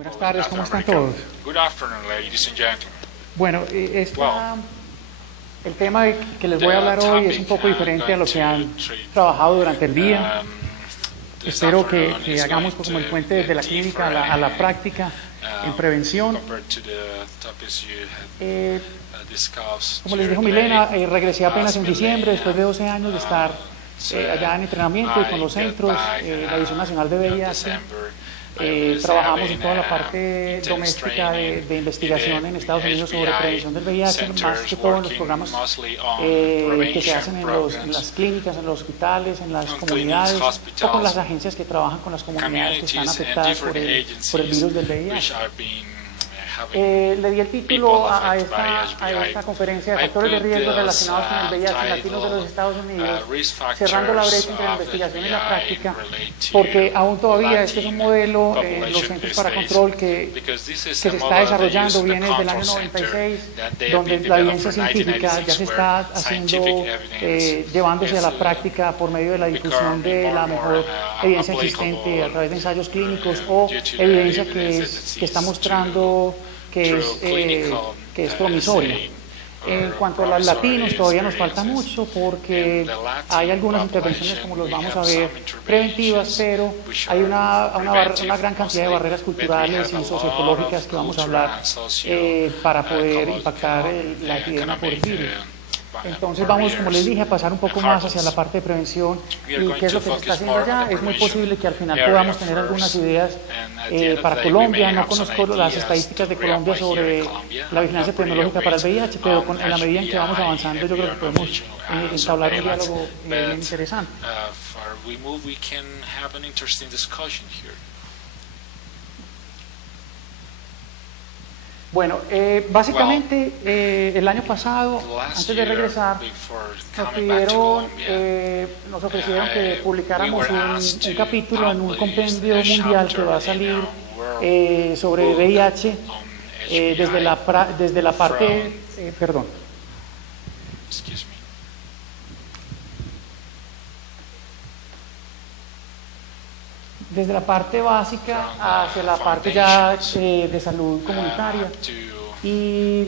Buenas tardes, ¿cómo están todos? Good afternoon, ladies and gentlemen. Bueno, el tema que les voy a hablar hoy es un poco diferente a lo que han trabajado durante el día. Espero que hagamos como el puente desde la clínica a la práctica en prevención. Como les dijo Milena, regresé apenas en diciembre, después de 12 años de estar allá en entrenamiento y con los centros, la División Nacional de VIH. Trabajamos en toda la parte doméstica de investigación en Estados Unidos sobre prevención del VIH, más que todo en los programas que se hacen en las clínicas, en los hospitales, en las comunidades, o con las agencias que trabajan con las comunidades que están afectadas por el virus del VIH. Le di el título a esta conferencia de factores de riesgo relacionados con el VIH en latinos de los Estados Unidos, cerrando la brecha entre la investigación y la práctica, porque aún todavía este es un modelo, los centros para control que se está desarrollando, viene desde el año 96, donde la evidencia científica ya se está haciendo, llevándose a la práctica por medio de la difusión de la mejor evidencia existente a través de ensayos clínicos o evidencia que está mostrando que es promisoria. En cuanto a los latinos, todavía nos falta mucho porque hay algunas intervenciones, como los vamos a ver, preventivas, pero hay una gran cantidad de barreras culturales y socioecológicas que vamos a hablar para poder impactar la epidemia por el virus. Entonces vamos, como les dije, a pasar un poco más hacia la parte de prevención y qué es lo que se está haciendo allá. Es muy posible que al final podamos tener algunas ideas para Colombia. No conozco las estadísticas de Colombia sobre la vigilancia epidemiológica para el VIH, pero en la medida en que vamos avanzando yo creo que podemos entablar un diálogo bien interesante. Bueno, básicamente el año pasado, antes de regresar, nos ofrecieron que publicáramos un capítulo en un compendio mundial que va a salir sobre VIH desde la parte, desde la parte básica hacia la parte ya de salud comunitaria. Y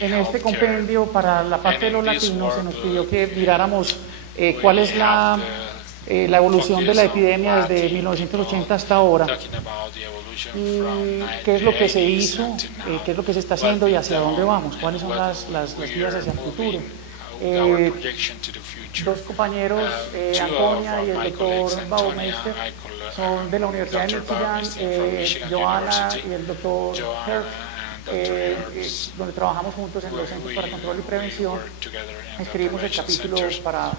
en este compendio, para la parte de los latinos, se nos pidió que miráramos cuál es la evolución de la epidemia desde 1980 hasta ahora, y qué es lo que se hizo, qué es lo que se está haciendo y hacia dónde vamos, cuáles son las vías hacia el futuro. Dos compañeros, Antonia y el doctor Baumeister, son de la Universidad de Michigan, Johanna y el doctor Herb, donde trabajamos juntos en los Centros para Control y Prevención. Escribimos el capítulo para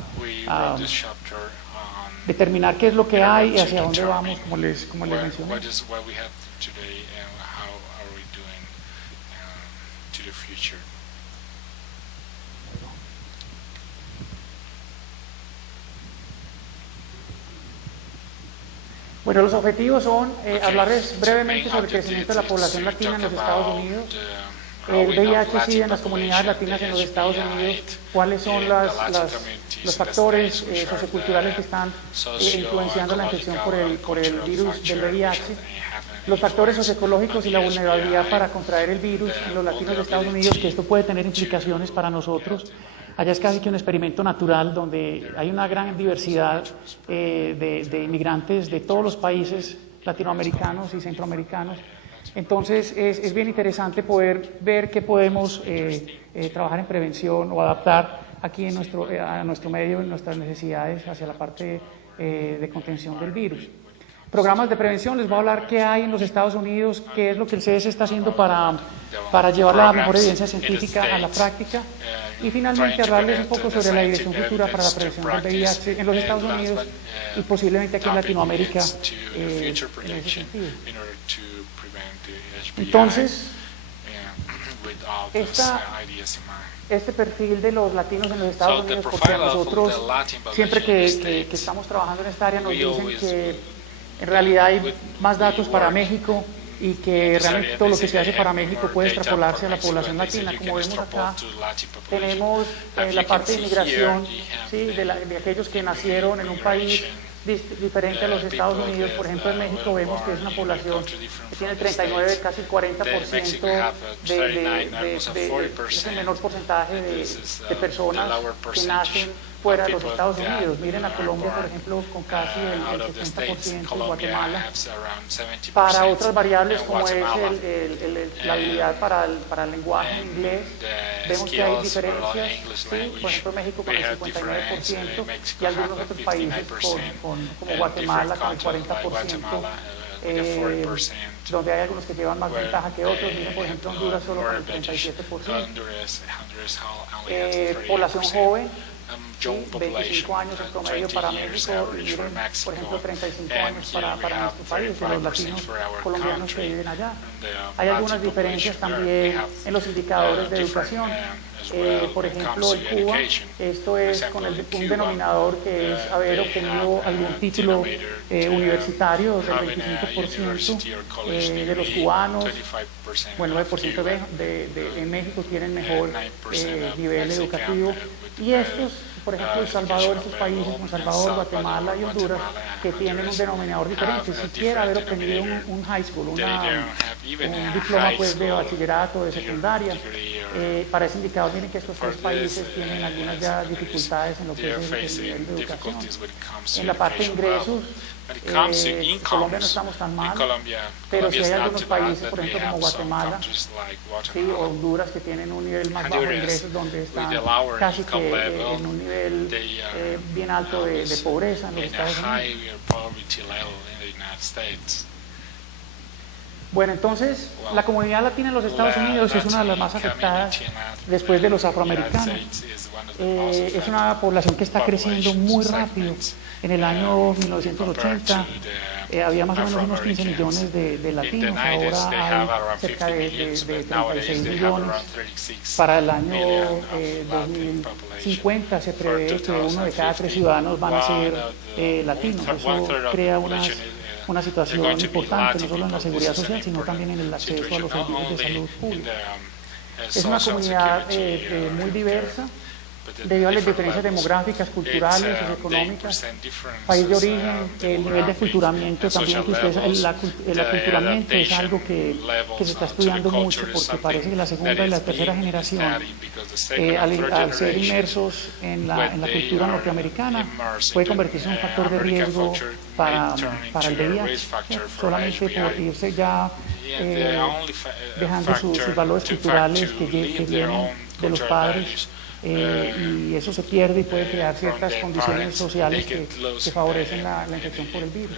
determinar qué es lo que hay y hacia dónde vamos, como les mencioné. Bueno, los objetivos son hablarles brevemente sobre el crecimiento de la población latina en los Estados Unidos, el VIH-Sida en las comunidades latinas en los Estados Unidos, cuáles son los factores socioculturales que están influenciando la infección por el virus del VIH, los factores socioecológicos y la vulnerabilidad para contraer el virus en los latinos de Estados Unidos, que esto puede tener implicaciones para nosotros. Allá es casi que un experimento natural donde hay una gran diversidad de inmigrantes de todos los países latinoamericanos y centroamericanos. Entonces es bien interesante poder ver qué podemos trabajar en prevención o adaptar aquí a nuestro medio, en nuestras necesidades hacia la parte de contención del virus. Programas de prevención, les voy a hablar qué hay en los Estados Unidos, qué es lo que el CDC está haciendo para llevar la mejor evidencia científica a la práctica, y finalmente hablarles un poco sobre la dirección futura para la prevención del VIH en los Estados Unidos y posiblemente aquí en Latinoamérica en ese sentido. Entonces, este perfil de los latinos en los Estados Unidos, porque a nosotros siempre que estamos trabajando en esta área nos dicen que en realidad hay más datos para México y que realmente todo lo que se hace para México puede extrapolarse a la población latina. Como vemos acá, tenemos la parte de inmigración, ¿sí? de aquellos que nacieron en un país diferente a los Estados Unidos. Por ejemplo, en México vemos que es una población que tiene 39, casi el 40% es el menor porcentaje de personas que nacen fuera de los Estados Unidos. Miren a Colombia, por ejemplo, con casi el 70%, Guatemala. Para otras variables como es la habilidad para el lenguaje en inglés, vemos que hay diferencias, ¿sí? Por ejemplo, México con el 59% y algunos otros países como Guatemala con el 40%. Donde hay algunos que llevan más ventaja que otros. Miren, por ejemplo, Honduras solo con el 37%. Población joven, ¿sí? 25 años en promedio para México y miren, por ejemplo, 35 años para nuestro país, de los latinos colombianos que viven allá. Hay algunas diferencias también en los indicadores de educación. Por ejemplo, en Cuba, esto es con un denominador que es haber obtenido algún título universitario del 25% de los cubanos, bueno, 9% en México tienen mejor nivel educativo. Y estos, por ejemplo, El Salvador, estos países como Salvador, Guatemala y Honduras, que tienen un denominador diferente, siquiera haber obtenido un high school, un diploma pues, de bachillerato, de secundaria. Para ese indicador, miren que estos tres países tienen algunas ya dificultades en lo que es el nivel de educación. En la parte de ingresos, Colombia no estamos tan mal, pero si hay algunos países, por ejemplo, como Guatemala, ¿sí? O Honduras, que tienen un nivel más bajo de ingresos, donde están casi que en un nivel bien alto de pobreza en los Estados Unidos. Bueno, entonces, la comunidad latina en los Estados Unidos es una de las más afectadas después de los afroamericanos. Es una población que está creciendo muy rápido. En el año 1980 había más o menos unos 15 millones de latinos, ahora hay cerca de 36 millones. Para el año 2050 se prevé que 1 de cada 3 ciudadanos van a ser latinos. Eso crea una situación importante, no solo en la seguridad social, sino también en el acceso a los servicios de salud pública. Es una comunidad muy diversa, debido a las diferencias demográficas, culturales, socioeconómicas, país de origen, el nivel de aculturamiento también, que ustedes, el aculturamiento es algo que se está estudiando mucho, porque parece que la segunda y la tercera generación, al ser inmersos en la cultura norteamericana, puede convertirse en un factor de riesgo para el VIH, solamente por irse ya dejando sus valores culturales que vienen de los padres. Y eso se pierde y puede crear ciertas condiciones sociales que favorecen la infección por el virus.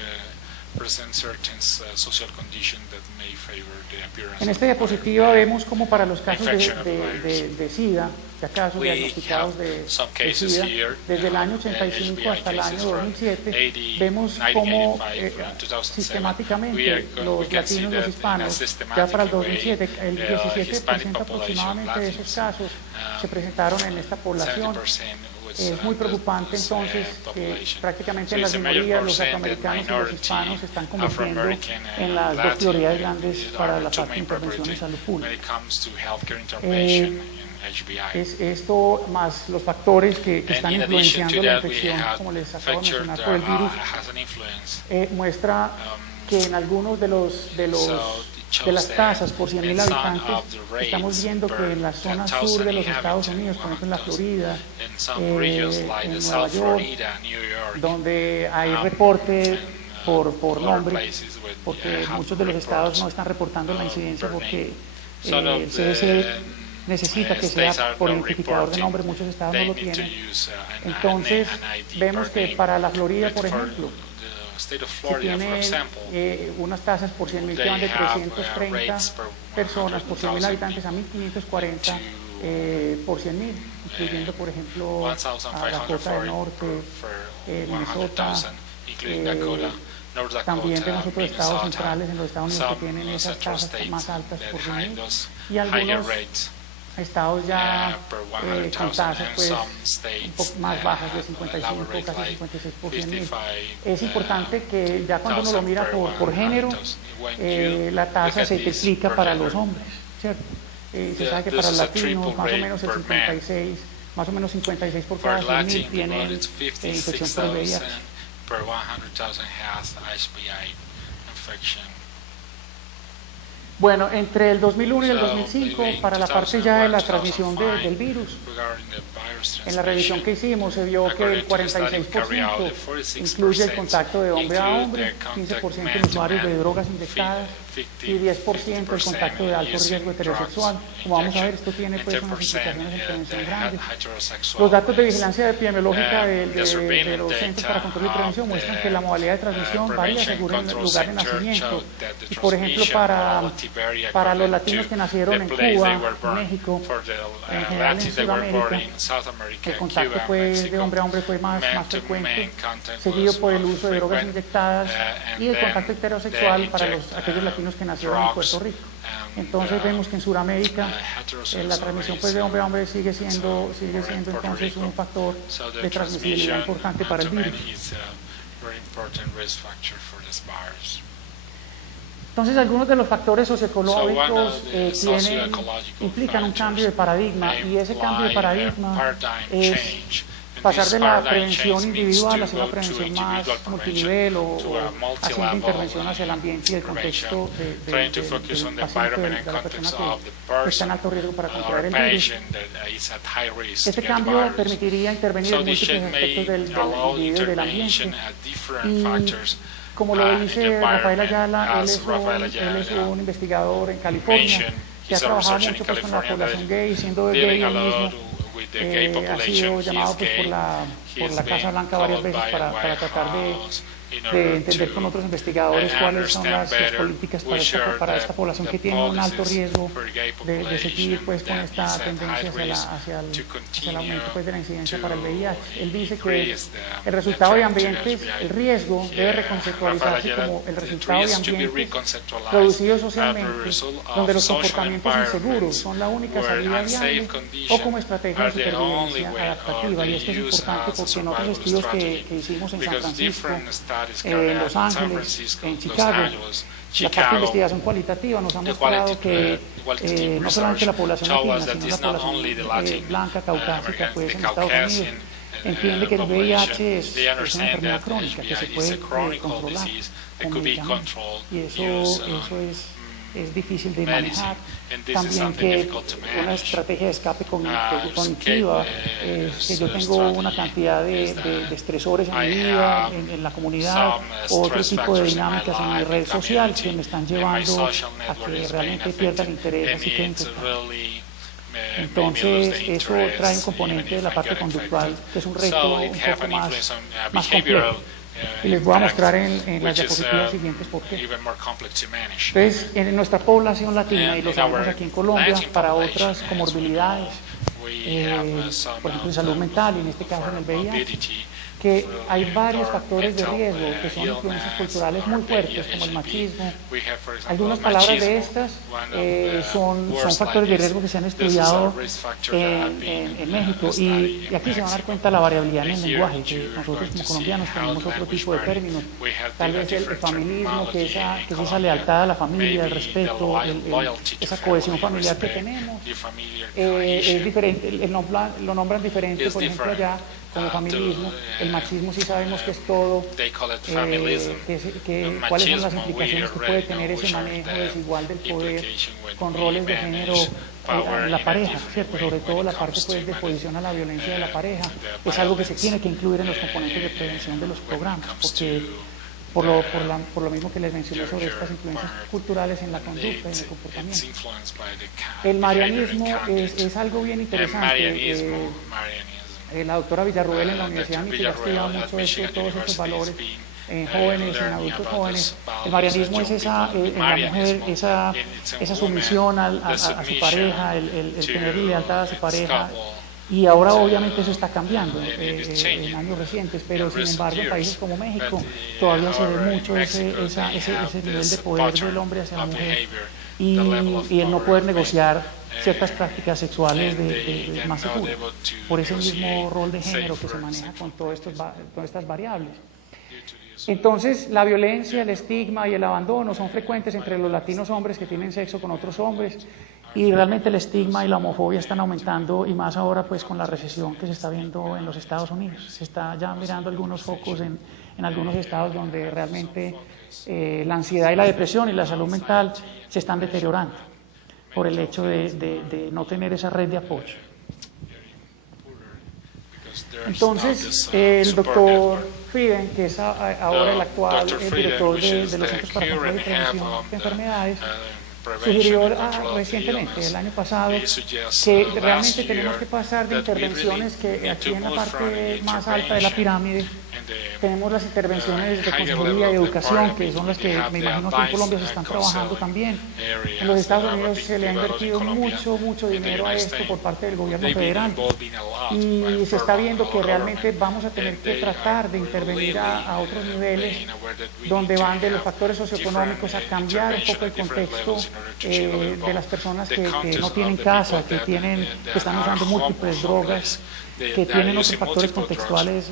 En esta diapositiva vemos como para los casos de SIDA, ya casos diagnosticados de SIDA, desde el año 85 hasta el año 2007, vemos como sistemáticamente los latinos y los hispanos, ya para el 2007, el 17% aproximadamente de esos casos se presentaron en esta población. Es muy preocupante entonces que prácticamente las minorías, los afroamericanos y los hispanos, se están convirtiendo en las dos prioridades grandes para la parte de intervención en salud pública. Es esto más los factores que están influenciando la infección, como les acabo de mencionar, por el virus, muestra que en algunos de las tasas por 100.000 habitantes, estamos viendo que en la zona sur de los Estados Unidos, por ejemplo en la Florida, en Nueva York, donde hay reporte por nombre, porque muchos de los estados no están reportando la incidencia porque el CDC necesita que sea por identificador de nombre, muchos estados no lo tienen. Entonces vemos que para la Florida, por ejemplo, se tienen unas tasas por 100.000 que van de 330 personas por 100.000 habitantes a 1.540 por 100.000, incluyendo, por ejemplo, a Dakota del Norte, Minnesota, también tenemos otros estados centrales en los Estados Unidos que tienen esas tasas más altas por 100.000, y algunos estados ya con tasas pues un poco más bajas de 55, casi 56 por 100.000. Es importante que ya cuando uno lo mira por género, la tasa se triplica para los hombres, ¿cierto? Se sabe que para los latinos más o menos el 56, más o menos 56 por cada 100.000 tienen infección por el VIH. per 100,000 has HPI infection. Bueno, entre el 2001 y el 2005, para la parte ya de la transmisión del virus, en la revisión que hicimos se vio que el 46% incluye el contacto de hombre a hombre, 15% en usuarios de drogas inyectadas y 10% el contacto de alto riesgo heterosexual. Como vamos a ver, esto tiene pues unas implicaciones en prevención grandes. Los datos de vigilancia epidemiológica de los Centros para Control y Prevención muestran que la modalidad de transmisión varía según el lugar de nacimiento. Y por ejemplo, para los latinos que nacieron en Cuba, México, en general en Sudamérica, el contacto de hombre a hombre fue más frecuente, seguido por el uso de drogas inyectadas y el contacto heterosexual para aquellos latinos que nacieron en Puerto Rico. Entonces vemos que en Sudamérica la transmisión de hombre a hombre sigue siendo entonces un factor de transmisibilidad importante para el virus. Entonces, algunos de los factores socioecológicos implican un cambio de paradigma, y ese cambio de paradigma es pasar de la prevención individual hacia una prevención más multinivel o haciendo intervención hacia el ambiente y el contexto del paciente, de la persona que está en alto riesgo para contraer el virus. Este cambio permitiría intervenir en múltiples aspectos del individuo y del ambiente. Y como lo dice Rafael Ayala, él es un investigador en California que ha trabajado mucho pues, con la población gay, siendo gay él mismo. Ha sido llamado pues, por la Casa Blanca varias veces para tratar de entender con otros investigadores cuáles son las políticas para esta población que tiene un alto riesgo de seguir pues, con esta tendencia hacia el aumento pues, de la incidencia para el VIH. Él dice que el resultado de ambientes, el riesgo debe reconceptualizarse como el resultado de ambientes producidos socialmente, donde los comportamientos inseguros son la única salida viable o como estrategia de supervivencia adaptativa. Y esto es importante porque en otros estudios que hicimos en San Francisco, en Los Ángeles, en Chicago, la parte de investigación cualitativa nos ha mostrado que no solamente la población latina, sino la población blanca, caucásica, pues en Estados Unidos, entiende que el VIH es una enfermedad crónica que se puede controlar con medicamentos, y eso es difícil de manejar. También que una estrategia de escape cognitiva es que yo tengo una cantidad de estresores en mi vida, en la comunidad, o otro tipo de dinámicas en mi red social que me están llevando a que realmente pierda el interés, así que entonces eso trae un componente de la parte conductual que es un reto un poco más complejo. Y les voy a mostrar en las diapositivas siguientes por qué. Entonces, en nuestra población latina, y lo sabemos aquí en Colombia, para otras comorbilidades, por ejemplo en salud mental y en este caso en el VIH, que hay varios factores de riesgo que son influencias culturales muy fuertes, como el machismo. Algunas palabras de estas son factores de riesgo que se han estudiado en México, y aquí se van a dar cuenta la variabilidad en el lenguaje, que nosotros como colombianos tenemos otro tipo de términos, tal vez el familismo, que es esa lealtad a la familia, el respeto, esa cohesión familiar que tenemos, es diferente, lo nombran diferente, por ejemplo allá como familismo. El machismo sí sabemos que es todo, cuáles son las implicaciones que puede tener ese manejo desigual del poder con roles de género en la pareja, ¿cierto? Sobre todo la parte pues, de exposición a la violencia de la pareja, es algo que se tiene que incluir en los componentes de prevención de los programas, porque por lo mismo que les mencioné sobre estas influencias culturales en la conducta y en el comportamiento. El marianismo es algo bien interesante. La doctora Villarruel en la Universidad de Michigan ha estudiado mucho todos estos valores en jóvenes, en adultos jóvenes. El marianismo es en la mujer, esa sumisión a su pareja, el tener lealtad a su pareja. Y ahora obviamente eso está cambiando en años recientes, pero sin embargo en países como México todavía se ve mucho ese nivel de poder del hombre hacia la mujer y el no poder negociar ciertas prácticas sexuales más seguras, por ese mismo rol de género que se maneja con todas estas variables. Entonces, la violencia, el estigma y el abandono son frecuentes entre los latinos hombres que tienen sexo con otros hombres, y realmente el estigma y la homofobia están aumentando, y más ahora pues con la recesión que se está viendo en los Estados Unidos. Se está ya mirando algunos focos en algunos estados donde realmente la ansiedad y la depresión y la salud mental se están deteriorando por el hecho de no tener esa red de apoyo. Entonces, el doctor Frieden, que es ahora el actual director de los Centros para Control y Prevención de Enfermedades, sugirió recientemente, el año pasado, que realmente tenemos que pasar de intervenciones que aquí en la parte más alta de la pirámide tenemos las intervenciones de consejería y educación, que son las que me imagino que en Colombia se están trabajando también. En los Estados Unidos se le ha invertido mucho dinero a esto por parte del gobierno federal, y se está viendo que realmente vamos a tener que tratar de intervenir a otros niveles, donde van de los factores socioeconómicos a cambiar un poco el contexto de las personas que no tienen casa, que están usando múltiples drogas, que tienen otros factores contextuales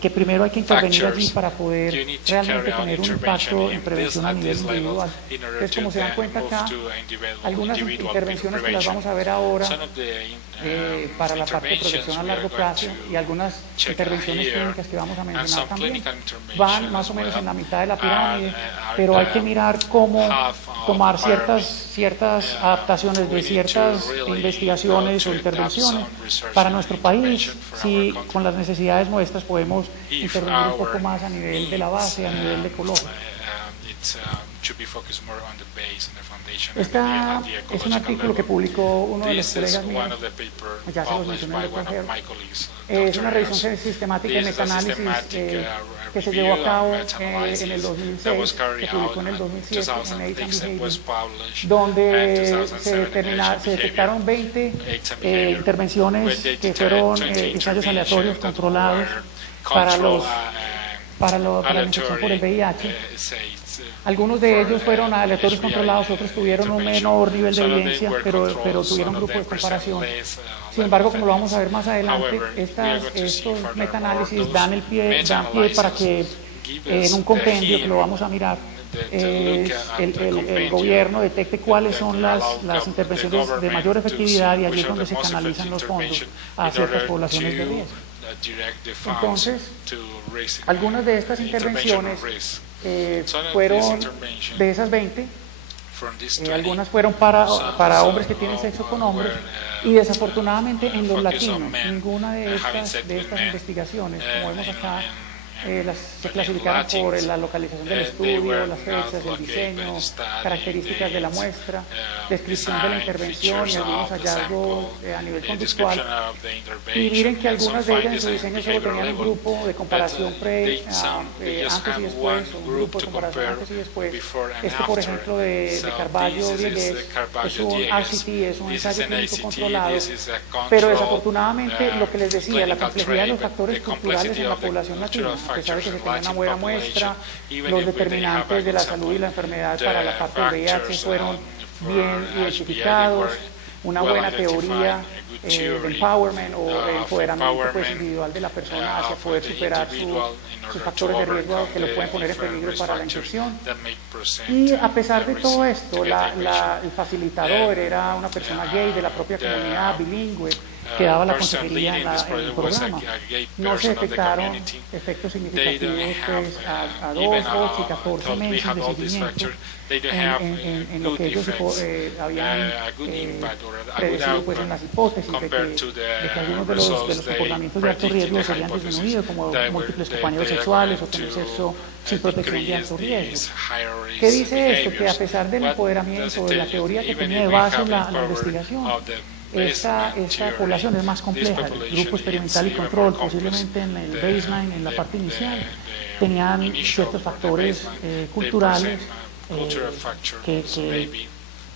que primero hay que intervenir allí para poder realmente tener un impacto en prevención a nivel individual. Entonces, como se dan cuenta acá, algunas intervenciones que las vamos a ver ahora para la parte de protección a largo plazo, y algunas intervenciones clínicas que vamos a mencionar también, van más o menos en la mitad de la pirámide, pero hay que mirar cómo tomar ciertas adaptaciones de ciertas investigaciones o intervenciones para nuestro país, si con las necesidades nuestras podemos intervenir un poco más a nivel de la base, a nivel ecológico. Este es un artículo que publicó uno de los colegas míos, ya se los mencioné, el doctor Herb. Es una revisión sistemática y metaanálisis que se llevó a cabo en el 2006, que publicó en el 2007 en AIDS and Behavior, donde se detectaron 20 intervenciones que fueron ensayos aleatorios controlados para la infección por el VIH. Algunos de ellos fueron aleatorios controlados, otros tuvieron un menor nivel de evidencia, pero tuvieron grupos de comparación. Sin embargo, como lo vamos a ver más adelante, estos metaanálisis dan pie para que en un compendio, que lo vamos a mirar, el gobierno detecte cuáles son las intervenciones de mayor efectividad, y allí es donde se canalizan los fondos a ciertas poblaciones de riesgo. Entonces, algunas de estas intervenciones fueron de esas 20, algunas fueron para hombres que tienen sexo con hombres, y desafortunadamente en los latinos ninguna de estas investigaciones, como vemos acá, se clasificaron por la localización del estudio, las fechas, el diseño, características de la muestra, descripción de la intervención y algunos hallazgos a nivel conductual. Y miren que algunas de ellas en su diseño solo tenían un grupo de comparación antes y después, o un grupo de comparación antes y después. Este, por ejemplo, de Carballo Diegues, es un RCT, es un ensayo clínico controlado, pero desafortunadamente, lo que les decía, la complejidad de los factores culturales en la población latina, a pesar de que se tenía una buena muestra, los determinantes de la salud y la enfermedad para la parte del VIH fueron bien identificados, una buena teoría de empowerment o de empoderamiento pues, individual de la persona hacia poder superar sus factores de riesgo que lo pueden poner en peligro para la infección. Y a pesar de todo esto, el facilitador era una persona gay de la propia comunidad, bilingüe, que daba la consejería en el programa. No se detectaron efectos significativos pues, a 2, 8 y 14 meses de seguimiento en lo que ellos habían predecido pues, en las hipótesis de que algunos de los comportamientos de alto riesgo serían disminuidos, como múltiples compañeros sexuales o tener sexo sin protección de alto riesgo. ¿Qué dice esto? Que a pesar del empoderamiento, de la teoría que tenía de base la investigación, esta población es más compleja. El grupo experimental y control, posiblemente en el baseline, en la parte inicial, tenían ciertos factores culturales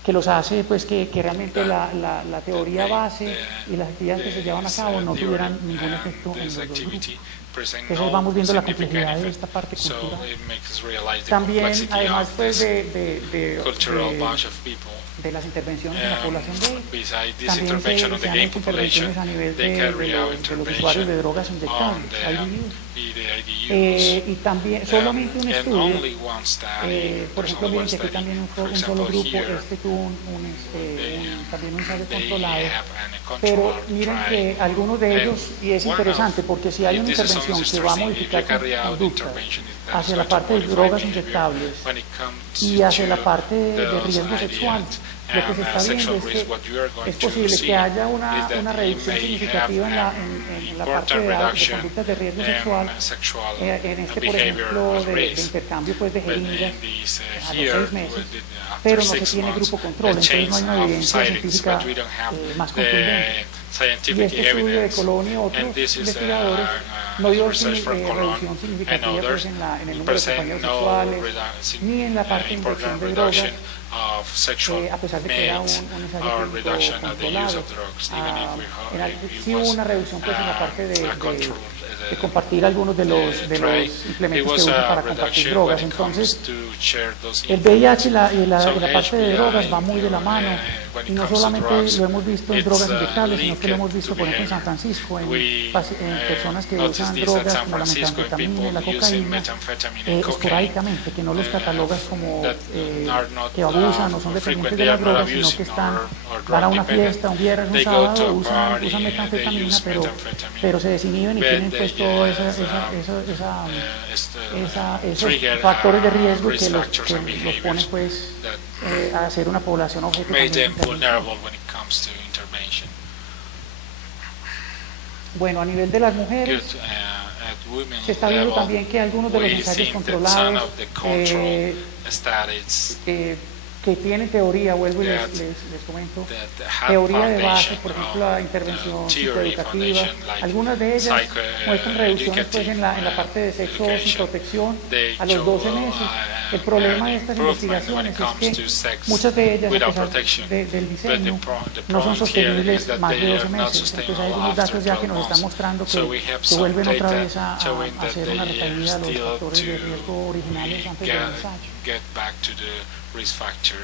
que los hace pues, que realmente la teoría base y las actividades que se llevan a cabo no tuvieran ningún efecto en los dos grupos. Entonces vamos viendo la complejidad de esta parte cultural. También, además pues, de las intervenciones en la población gay, también se han hecho intervenciones a nivel de los usuarios de drogas inyectables, IBUs. y también solamente un estudio, por ejemplo, miren que aquí también un solo grupo, tuvo también un ensayo controlado, pero miren que algunos de ellos, y es interesante porque si hay una intervención que va a modificar conductas hacia la parte de drogas inyectables y hacia la parte de riesgo sexual, lo que se está viendo es que es posible que haya una reducción significativa en la parte de conductas de riesgo sexual, en por ejemplo, de intercambio pues, de jeringas a los 6 meses, pero no se tiene grupo control, entonces no hay una evidencia científica más contundente. Y este estudio de Colón y otros investigadores no dio reducción significativa pues, en el número de compañeros sexuales, ni en la parte de inyección de drogas, a pesar de que era un ensayo clínico controlado. Sí hubo una reducción pues, en la parte de compartir algunos de los implementos que usan para compartir drogas. Entonces, el VIH y la parte de drogas va muy de la mano, y no solamente lo hemos visto en drogas inyectables, sino que lo hemos visto, por ejemplo, en San Francisco, en personas que usan drogas como la metanfetamina y la cocaína, esporádicamente, que no los catalogas como que abusan o son dependientes de las drogas, sino que van a una fiesta, un viernes, un sábado, usan metanfetamina, pero se desinhiben y tienen pues todos esos factores de riesgo que los ponen pues a ser una población objeto. Bueno, a nivel de las mujeres, se está viendo también que algunos de los ensayos controlados que tienen teoría, vuelvo y les comento, teoría de base, por ejemplo, la intervención psicoeducativa, algunas de ellas muestran reducciones pues, en la parte de sexo sin protección a los 12 meses. El problema de estas investigaciones es que muchas de ellas, a pesar del diseño, no son sostenibles más de 12 meses. Entonces hay algunos datos ya que nos están mostrando que vuelven otra vez a hacer una recaída de los factores de riesgo originales antes del ensayo.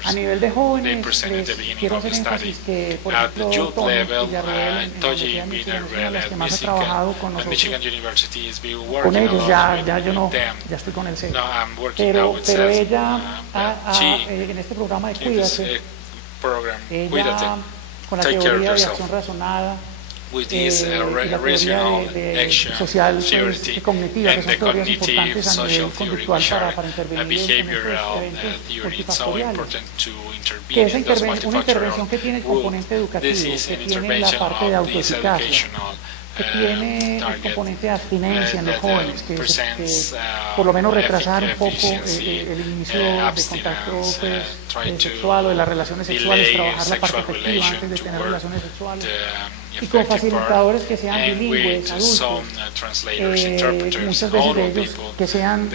A nivel de jóvenes, les quiero hacer énfasis que, por ejemplo, Toji Villarreal, las que más ha trabajado con nosotros, con ellos ya yo no, ya estoy con el C, pero ella en este programa de Cuídate, ella con la teoría de acción razonada, la teoría de social pues, cognitiva, que son teorías importantes a nivel conductual para intervenir en eventos multifactoriales, que esa una intervención que tiene el componente educativo, que tiene la parte de autoeficacia, que tiene el componente de abstinencia en los jóvenes, que por lo menos retrasar un poco el inicio de contacto pues, sexual o de las relaciones sexuales, trabajar la parte afectiva antes de tener relaciones sexuales, y con facilitadores que sean bilingües, adultos, muchas veces de ellos que sean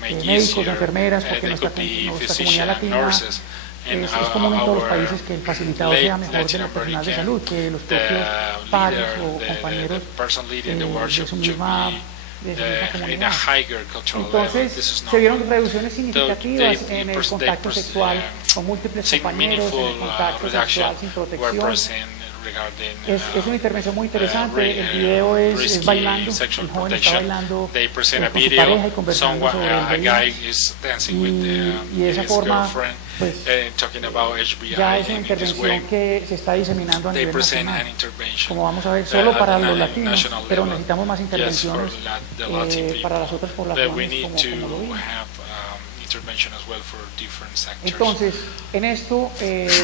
médicos, enfermeras, porque nuestra comunidad latina es común en todos los países que el facilitador sea mejor de los personal de salud, que los propios pares o compañeros de su misma comunidad. Entonces, se vieron reducciones significativas en el contacto sexual con múltiples compañeros, en el contacto sexual sin protección. Es una intervención muy interesante. El video es bailando, el joven está bailando con su pareja y conversando sobre el VIH, y de esa forma pues, ya es una intervención que se está diseminando a nivel nacional, como vamos a ver, solo para los latinos, pero necesitamos más intervenciones para las otras poblaciones como lo vimos. Entonces, en esto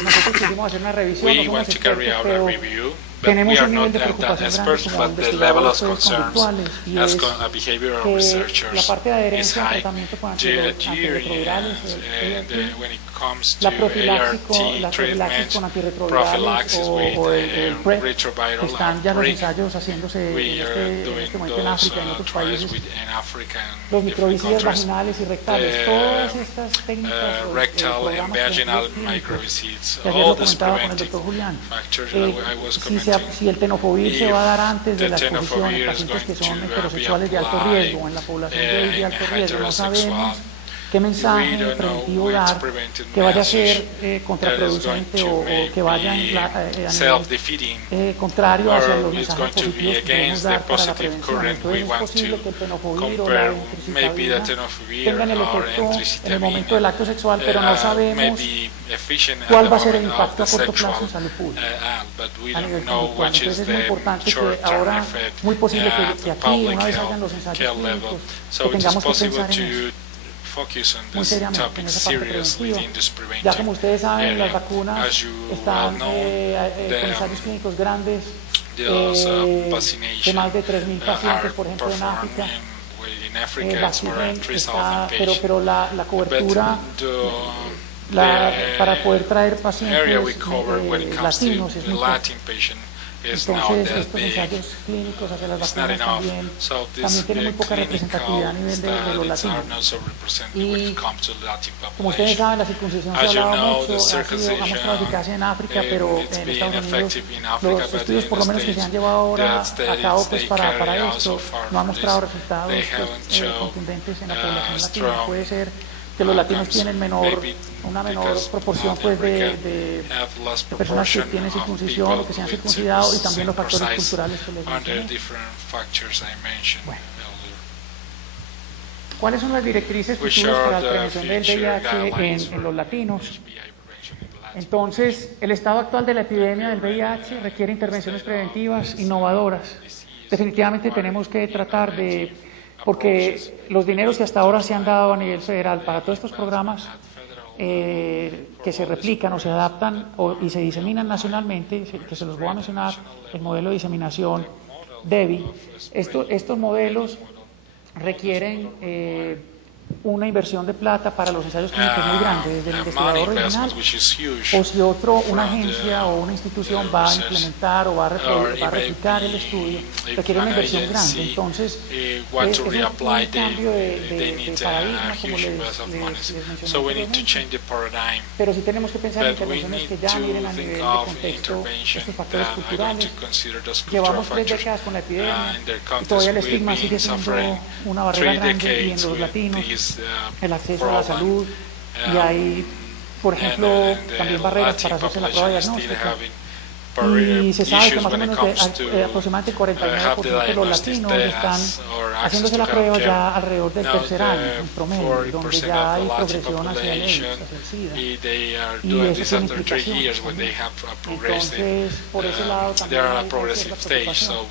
nosotros quisimos hacer una revisión, no somos expertos, pero tenemos un nivel de preocupación grande como investigadores conductuales, y es que la parte de adherencia al tratamiento con antirretrovirales, la profilaxis con antirretrovirales o el PrEP, que están ya los ensayos haciéndose en este momento en África y en otros países, los microvicidas vaginales y rectales, todas estas técnicas, que ayer lo comentaba con el doctor Julián, si el tenofovir se va a dar antes de la exposición en pacientes que son heterosexuales de alto riesgo, en la población de alto riesgo, no sabemos qué mensaje we don't know preventivo which dar preventive que vaya a message ser that is going contraproducente to o que vaya a nivel self-defeating, contrario hacia los or it's mensajes going to be positivos que queremos against the dar para la positive prevención. current we Entonces es want posible to que el tenofovir o la compare, maybe the entricitabina tenofovir tengan el or efecto en el entricitabina momento del acto sexual, pero no may sabemos be efficient at cuál the va a ser el moment of impacto a the corto sexual plazo en salud pública but we a don't nivel know conductual. what is Entonces es muy the importante que short-term ahora, effect muy posible at que the aquí, public una vez salgan los health ensayos care level. clínicos, So que it is tengamos que possible pensar en eso to focus on muy this seriamente, en topic esa parte seriously preventiva. in this Ya preventive como ustedes saben, area. las vacunas As you están well know, con ensayos clínicos grandes those de vaccination más de 3.000 pacientes, are por ejemplo, en África. in Africa it's more than 3,000 patients. Pero la cobertura But para poder traer pacientes area we cover when it comes to latinos es the muy poco. Latin patient is not Entonces, that estos big. ensayos clínicos hacia las It's not vacunas enough. también, So también these tienen muy poca representatividad a clinical nivel de los studies are latinos. not so representative when it comes to Latin Como ustedes population. saben, la circuncisión se ha As you hablado know, mucho, the ha mostrado eficacia en África, pero it's en been Estados Unidos effective in Africa, los but estudios in por lo menos que se han States, llevado ahora the a cabo studies pues, they para carry out esto so far no han for mostrado this, resultados they haven't shown contundentes en la población latina. strong Puede ser que los latinos tienen maybe una menor because proporción North pues, Africa de have less personas que proportion tienen of circuncisión o que se han people with circuncidado y también los factores circumcised culturales que les under mencioné. different factors I mentioned Bueno. earlier. ¿Cuáles son las directrices Which futuras para are la the prevención del future VIH guidelines en for los latinos? HPI prevention in the Latin Entonces, el estado actual de la epidemia del VIH requiere intervenciones preventivas innovadoras. Definitivamente tenemos que tratar de, porque los dineros que hasta ahora se han dado a nivel federal para todos estos programas que se replican o se adaptan y se diseminan nacionalmente, que se los voy a mencionar, el modelo de diseminación DEBI, estos modelos requieren una inversión de plata para los ensayos clínicos muy grande, desde el investigador original, o si una agencia o una institución va a implementar o va a replicar el estudio, requiere una inversión grande. Entonces, es un cambio de paradigma, como les mencioné. Pero sí tenemos que pensar en intervenciones que ya miren a nivel de contexto estos factores culturales. Llevamos 3 décadas con la epidemia y todavía el estigma sigue siendo una barrera grande, y en los latinos el acceso a la salud, y hay, por ejemplo, también barreras para hacerse la prueba diagnóstica. Y se sabe que más o menos aproximadamente el 49% de los latinos están haciéndose la prueba ya alrededor del tercer año, en promedio, donde ya hay progresión hacia el AIDS, hacia el SIDA. Y eso tiene implicaciones. Entonces, por ese lado también hay cierta preocupación.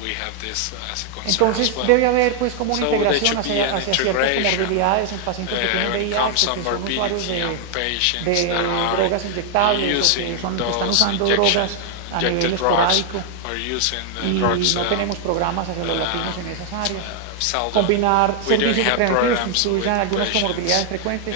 Entonces, debe haber pues como una integración hacia ciertas comorbilidades en pacientes que tienen VIH, que son usuarios de drogas inyectables o que están usando drogas a nivel esporádico, y no tenemos programas hacia los latinos en esas áreas. Combinar servicios preventivos que incluyan algunas comorbilidades frecuentes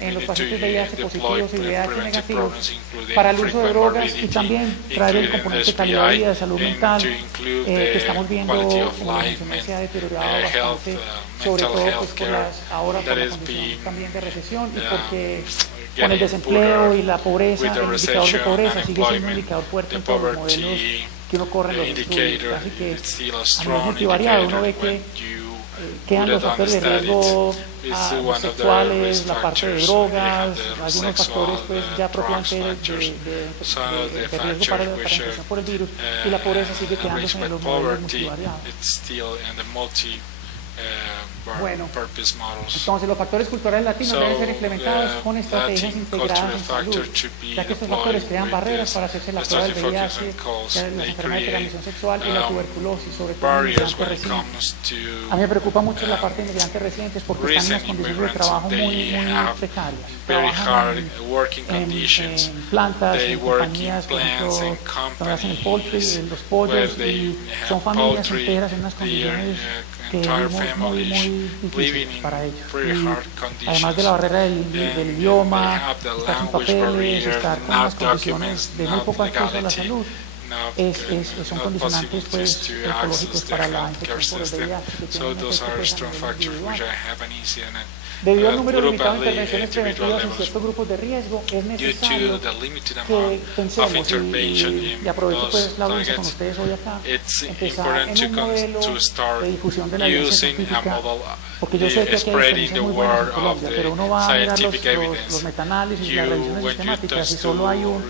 en los pacientes VIH positivos y VIH negativos para el uso de drogas, y también traer el componente de calidad de vida, de salud mental, que estamos viendo, como les mencioné, se ha deteriorado bastante, sobre todo pues, por ahora por la condición también de recesión y porque con el desempleo y la pobreza, el indicador de pobreza sigue siendo un indicador fuerte en todos los modelos que uno corre en los estudios. Así que a nivel multivariado uno ve que quedan los factores de riesgo los sexuales, la parte de drogas, algunos factores pues, ya propiamente de riesgo para la infección por el virus, y la pobreza sigue quedándose en los modelos multivariados. Bueno, entonces los factores culturales latinos deben ser implementados con estrategias integradas en salud, ya que estos factores crean barreras para hacerse la prueba del VIH, las enfermedades de transmisión sexual y la tuberculosis, sobre todo en migrantes recientes. A mí me preocupa mucho la parte de migrantes recientes porque están en unas condiciones de trabajo muy precarias. Trabajan en plantas, en compañías, por ejemplo, donde hacen el poultry, los pollos, y son familias enteras en unas condiciones que vivimos muy difíciles para ellos. Y además de la barrera del idioma, estar sin papeles, estar con unas condiciones de muy poco acceso a la salud, son condicionantes pues, ecológicos para la infección por el VIH, que tienen un efecto pues, a nivel individual. Debido al número limitado de globally intervenciones individual preventivas en levels. ciertos grupos de riesgo, es Due necesario to the limited que amount pensemos, of intervention y in aprovecho those pues la audiencia con targets, ustedes hoy acá, it's empezar important en un modelo to start de difusión de la evidencia using a científica, model porque yo sé que aquí hay spreading diferencias the muy buenas en word of Colombia, pero uno the va a mirar los scientific evidence. metaanálisis y las revisiones When you sistemáticas y test solo hay un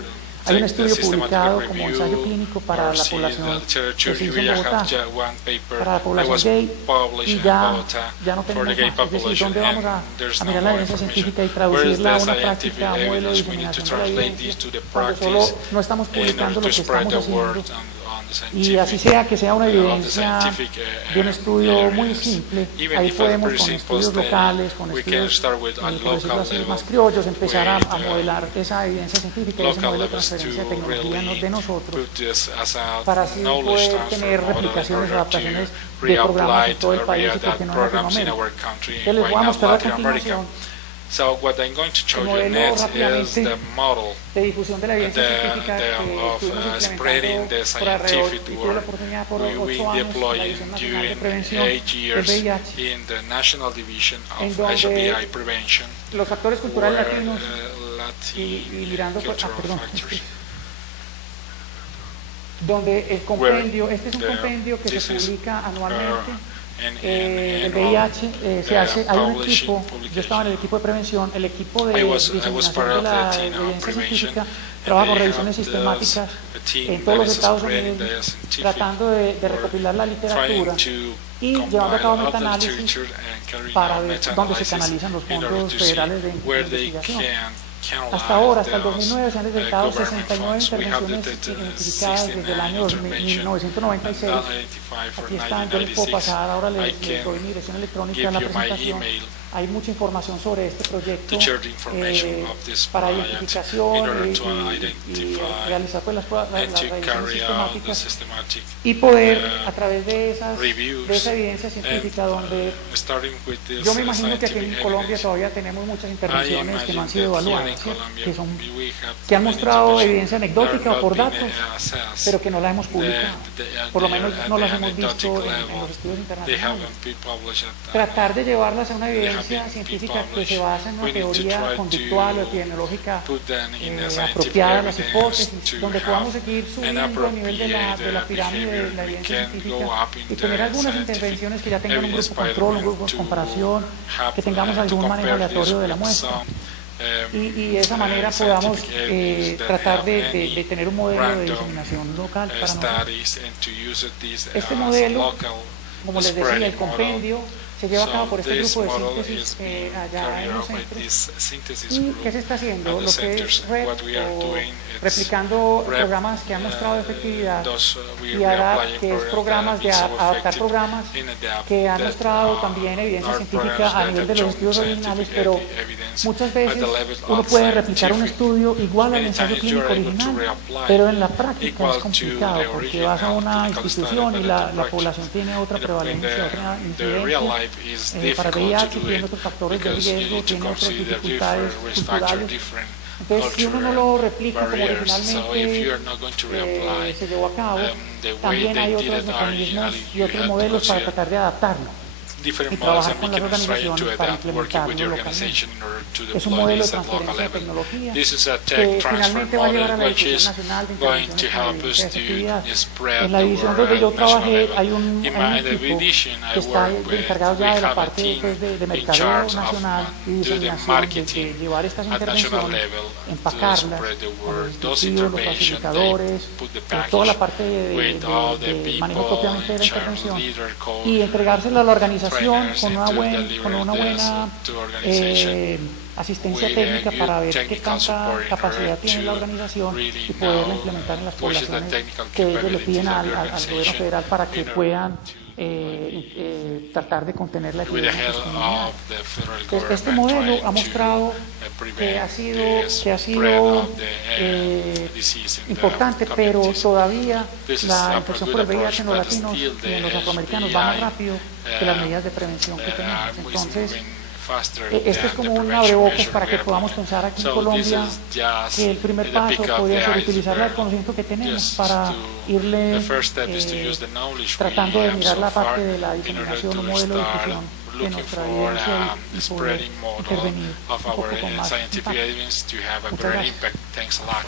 take the estudio systematic publicado como review ensayo clínico para or la see población the literature, que se hizo we en have Bogotá, just one paper para la that población was gay, published y in ya Bogotá no for tenemos the gay más. Es decir, population, ¿dónde vamos and there's a no mirar la more evidencia information. científica y Where is traducirla a the una scientific práctica, a modelo de evidence? We need to diseminación de la translate this evidencia, to the cuando solo practice no estamos in publicando order lo to que spread estamos the word haciendo. on the Y así scientific, sea que sea una of the evidencia scientific de un estudio muy areas. simple, Even ahí if a podemos very con simple estudios study, locales, con we can estudios, start with a por decirlo local así, level, más criollos, empezar a with, modelar esa evidencia científica y ese local modelo de levels to transferencia de tecnología really de nosotros, put this as a para así knowledge poder transfer tener model in replicaciones o order adaptaciones to de programas reapply en todo el to país y por that qué no en programs in Latinoamérica. our country, Entonces les why voy a not mostrar a Latin America? continuación So what I'm going to show el you modelo next is rápidamente the model de difusión de la evidencia científica que of estuvimos spreading the implementando por alrededor, scientific y tuve la work oportunidad por we 8 años en la deployed División Nacional de during Prevención 8 del years VIH, in the National Division en of donde HIV prevention, los factores culturales where latinos Latin y mirando pues, cultural factors, donde el compendio, where este es un compendio que se this is, publica anualmente del annual, VIH, se hace, hay un equipo, publication. yo estaba en el equipo de prevención, el equipo de I was diseminación part de of la the team of evidencia prevention, científica, and trabaja con they revisiones have sistemáticas a team en todos los that is Estados spreading Unidos, the scientific tratando de work, recopilar la literatura trying to y llevando a compile cabo all the metaanálisis literature and carrying para out ver dónde se meta-analysis canalizan los in order fondos to see federales de where they investigación. can Hasta ahora, hasta el those, 2009, se han detectado government 69 funds. We have intervenciones detected identificadas desde el año 1996. Aquí están, yo les puedo pasar, ahora les doy mi dirección electrónica en la presentación. Hay mucha información sobre este proyecto para identificación y realizar pues, las revisiones sistemáticas y poder, a través de esa evidencia científica, donde yo me imagino que aquí en Colombia todavía tenemos muchas intervenciones que no han sido evaluadas, que han mostrado evidencia anecdótica o por datos, pero que no la hemos publicado, por lo menos no las hemos visto en los estudios internacionales. Tratar de llevarlas a una evidencia científica que se basa en una teoría conductual o epidemiológica apropiada a las hipótesis, donde podamos seguir subiendo a nivel de la pirámide de la evidencia científica y tener algunas intervenciones que ya tengan un grupo control, un grupo de comparación, que tengamos algún manejo aleatorio de la muestra. Y de esa manera podamos tratar de tener un modelo de diseminación local para nosotros. Este modelo, como les decía, el compendio, se lleva a cabo por este grupo de síntesis allá en los centros. ¿Y qué se está haciendo? Lo que es replicando programas que han mostrado efectividad y ahora que es programas de adaptar programas que han mostrado también evidencia científica a nivel de los estudios originales, pero muchas veces uno puede replicar un estudio igual al ensayo clínico original, pero en la práctica es complicado porque vas a una institución y la población tiene otra prevalencia, otra incidencia. Para VIH tiene otros factores de riesgo, tiene otras dificultades culturales. Entonces, si uno no lo replica como originalmente se llevó a cabo, también hay otros mecanismos y otros modelos para tratar de adaptarlo y trabajar con las organizaciones para implementarlo localmente. Es un modelo de transferencia de tecnología que finalmente va a llevar a la Difusión Nacional de Intervenciones de Efectividad. En la división donde yo trabajé hay un equipo que está encargado ya de la parte pues, de mercadeo nacional y diseminación, de llevar estas intervenciones, empacarlas, los dispositivos, los facilitadores, toda la parte de manejo propiamente de la intervención y entregárselas a la organización con una buena asistencia técnica para ver qué tanta capacidad tiene la organización y poderla implementar en las poblaciones que ellos le piden al gobierno federal para que puedan tratar de contener la epidemia. Entonces, este modelo ha mostrado que ha sido importante, pero todavía la infección por el VIH en los latinos y en los afroamericanos va más rápido que las medidas de prevención que tenemos. Entonces, esto es como un abrebocas para que podamos pensar aquí en Colombia que el primer paso podría ser utilizar el conocimiento que tenemos para irle tratando de mirar la parte de la diseminación, un modelo de difusión looking nuestra for evidencia y poder spreading more intervenir of un our poco con más scientific impacto. evidence to have a Muchas better gracias. impact. Thanks a lot.